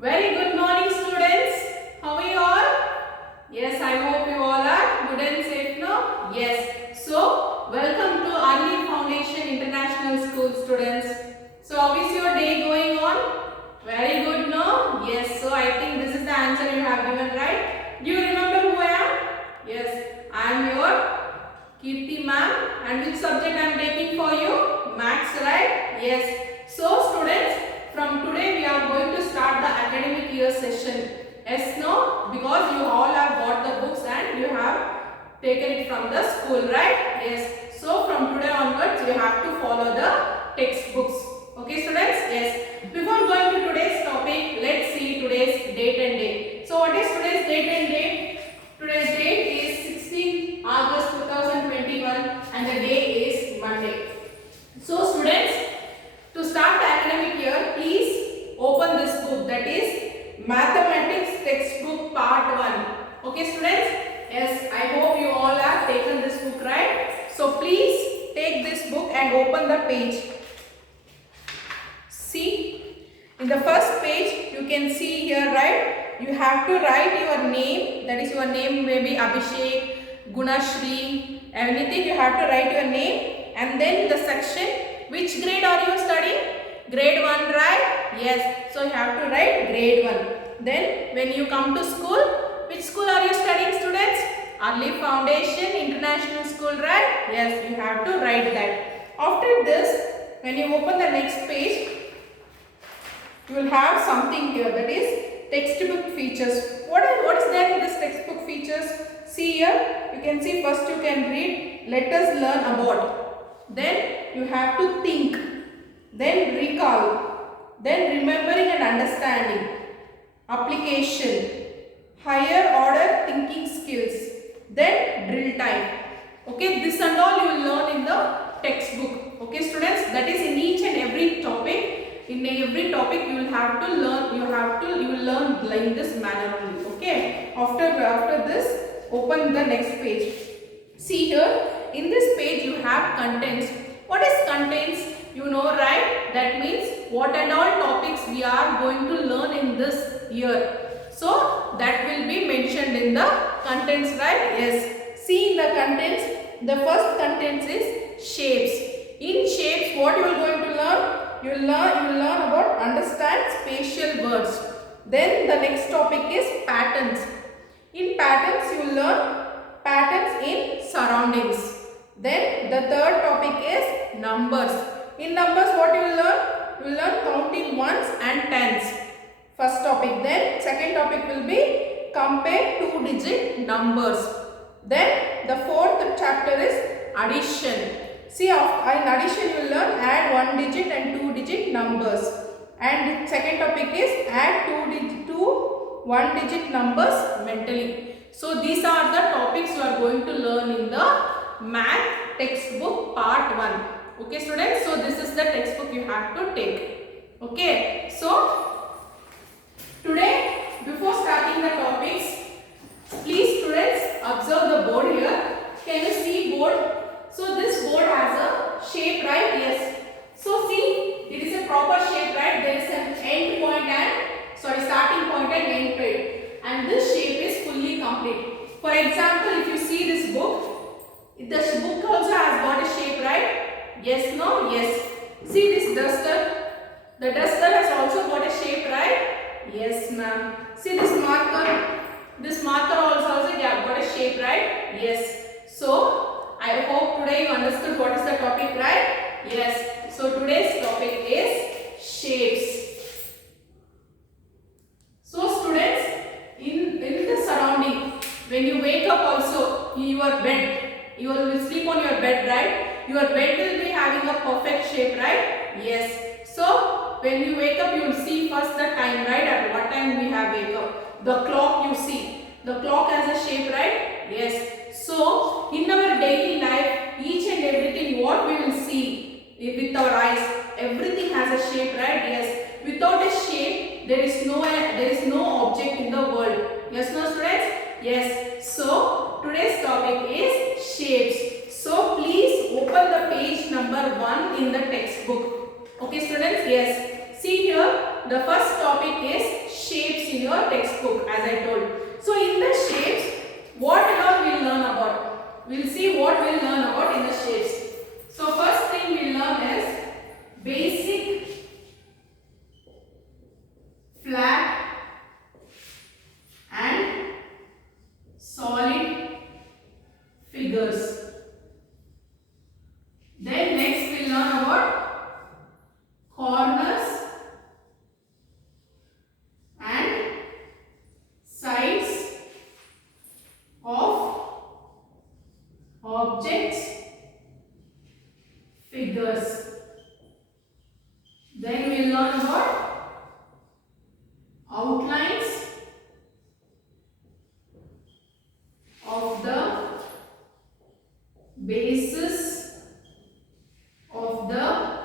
Very good morning, students. How are you all? Yes, I hope you all are good and safe now. Yes. So, welcome to Early Foundation International School, students. So, how is your day going on? Very good, no? Yes. So, I think this is the answer you have given, right? Do you remember who I am? Yes, I am your Kirti ma'am. And which subject I am taking for you? Maths, right? Yes. So, students, from today we are going to start the academic year session. Yes, no? Because you all have got the books and you have taken it from the school, right? Yes. So, from today onwards you have to follow the textbooks. Okay, students? Yes. Before going to today's topic, let's see today's date and day. So, what is today's date and day? Today's date is 16 August 2021 and the day is Monday. So, students, to start the academic year, please open this book, that is Mathematics Textbook Part 1. Okay, students? Yes, I hope you all have taken this book, right? So, please take this book and open the page. See, in the first page, you can see here, right? You have to write your name, that is your name may be Abhishek, Gunashri, anything you have to write your name, and then the section. Which grade are you studying? Grade 1, right? Yes. So you have to write grade 1. Then when you come to school, which school are you studying, students? Early Foundation International School, right? Yes, you have to write that. After this, when you open the next page, you will have something here, that is textbook features. What is there in this textbook features? See here, you can see first you can read, let us learn about. Then you have to think, then recall, then remembering and understanding, application, higher order thinking skills, then drill time. Okay, this and all you will learn in the textbook. Okay, students, that is in each and every topic. In every topic you will have to learn, you will learn in this manner only. Okay, after this, open the next page. See here, in this page you have contents. What is contents? You know, right? That means what and all topics we are going to learn in this year. So that will be mentioned in the contents, right? Yes. See in the contents, the first contents is shapes. In shapes, what you are going to learn? You will learn about understand spatial words. Then the next topic is patterns. In patterns, you will learn patterns in surroundings. Then the third topic is numbers. In numbers, what you will learn? You will learn counting ones and tens. First topic. Then second topic will be compare two-digit numbers. Then the fourth chapter is addition. See, in addition you will learn add one-digit and two-digit numbers. And the second topic is add two one-digit numbers mentally. So these are the topics you are going to learn in the math textbook part 1. Okay, students, so this is the textbook you have to take. Okay, so today, before starting the topics, please students observe the board here. Can you see board? So this board has a shape, right? Yes. So see, it is a proper shape, right? There is an end point and starting point and end point. And this shape is fully complete. For example, if you see this book, the book also has got a shape, right? Yes, no? Yes. See this duster? The duster has also got a shape, right? Yes, ma'am. See this marker? This marker also got a shape, right? Yes. So, I hope today you understood what is the topic, right? Yes. So, today's topic is shapes. So, students, in the surrounding, when you wake up also, in your bed, you will sleep on your bed, right? Your bed will be having a perfect shape, right? Yes. So, when you wake up, you will see first the time, right? At what time we have wake up. The clock you see. The clock has a shape, right? Yes. So, in our daily life, each and everything what we will see with our eyes, everything has a shape, right? Yes. Without a shape, there is no object in the world. Yes, no, students? Yes. So, today's topic is shapes. So, please open the page number 1 in the textbook. Okay, students? Yes. See here, the first topic is shapes in your textbook, as I told. So in the shapes, what all we'll learn about? We'll see what we'll learn about in the shapes. So first thing we'll learn is basic flat and solid figures. Then next we'll learn about corners and sides of objects, figures. Then we'll learn about outlines of the bases of the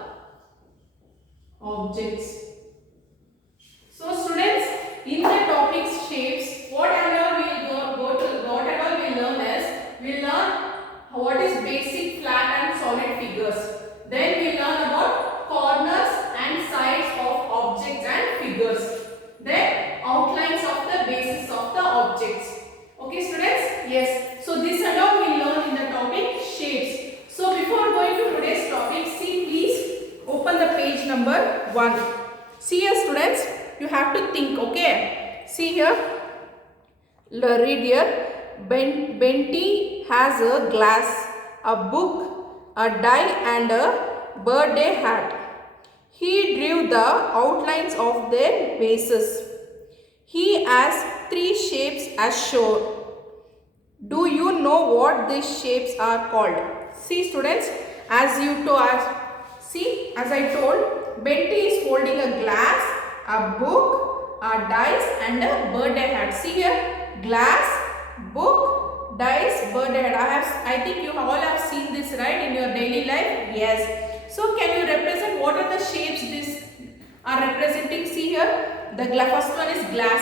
objects. So students, in the topics shapes, whatever we'll learn is, we'll learn what is basic flat and solid figures. Then we'll learn about corners and sides of objects and figures. Then outlines of the bases of the objects. Okay students? Yes. So this and all we learn in the topic shapes. So before going to today's topic, see, please open the page number 1. See here students, you have to think, okay? See here, read here. Benty has a glass, a book, a die and a birthday hat. He drew the outlines of their bases. He has 3 shapes as shown. Do you know what these shapes are called? See students, as I told, Betty is holding a glass, a book, a dice and a birthday hat. See here, glass, book, dice, birthday hat. I think you all have seen this, right, in your daily life? Yes. So can you represent what are the shapes these are representing? See here, the first one is glass.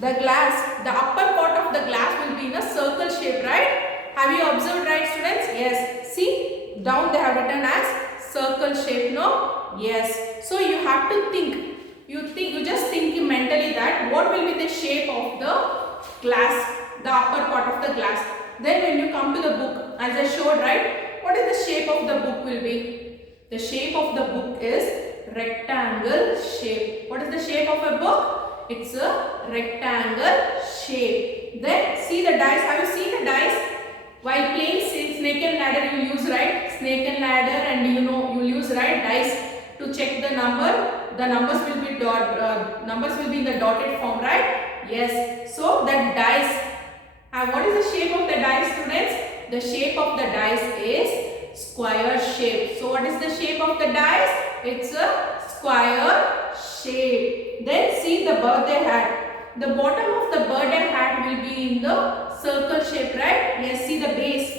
The upper part of the glass will be in a circle shape, right? Have you observed, right students? Yes. See, down they have written as circle shape, no? Yes. So you have to think. You just think mentally that what will be the shape of the glass, the upper part of the glass. Then when you come to the book, as I showed, right, what is the shape of the book will be? The shape of the book is rectangle shape. What is the shape of a book? It's a rectangle shape. Then see the dice. Have you seen the dice? While playing snake and ladder, you use, right, snake and ladder, and you will use, right, dice to check the number. The numbers will be in the dotted form, right? Yes. So that dice. What is the shape of the dice, students? The shape of the dice is square shape. So what is the shape of the dice? It's a square shape. Then see the birthday hat. The bottom of the birthday hat will be in the circle shape, right? Yes, see the base.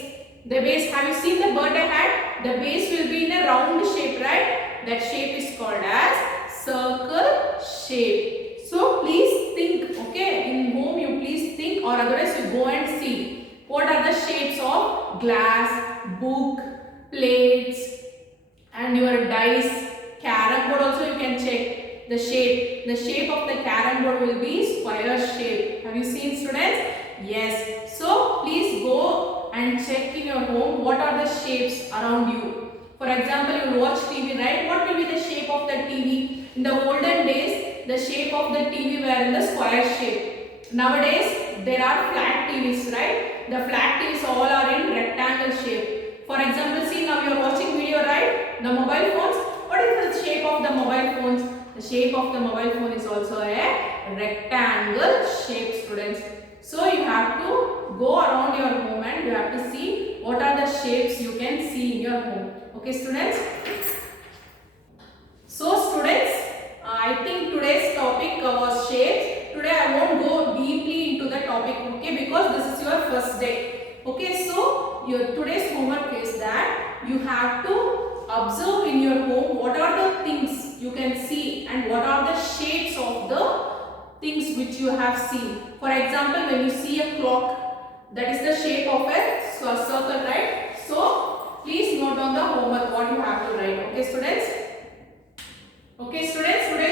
The base, have you seen the birthday hat? The base will be in a round shape, right? That shape is called as circle shape. So please think, okay? In home you please think, or otherwise you go and see what are the shapes of glass, book, plates and your dice. Carrom board also you can check the shape. The shape of the carrom board will be square shape. Have you seen, students? Yes. So please go and check in your home what are the shapes around you. For example, you watch TV, right? What will be the shape of the TV? In the olden days, the shape of the TV were in the square shape. Nowadays, there are flat TVs, right? The flat TVs all are in rectangle shape. For example, see, now you are watching video, right? The mobile phones. What is the shape of the mobile phones? The shape of the mobile phone is also a rectangle shape, students. So you have to go around your home and you have to see what are the shapes you can see in your home. Okay, students? So students, I think today's topic was shapes. Today I won't go deeply into the topic, okay, because this is your first day. Okay, so your today's homework is that you have to observe in your home what are the things you can see and what are the shapes of the things which you have seen. For example, when you see a clock, that is the shape of a circle, right? So please note on the homework what you have to write. Okay, students? Okay, students, today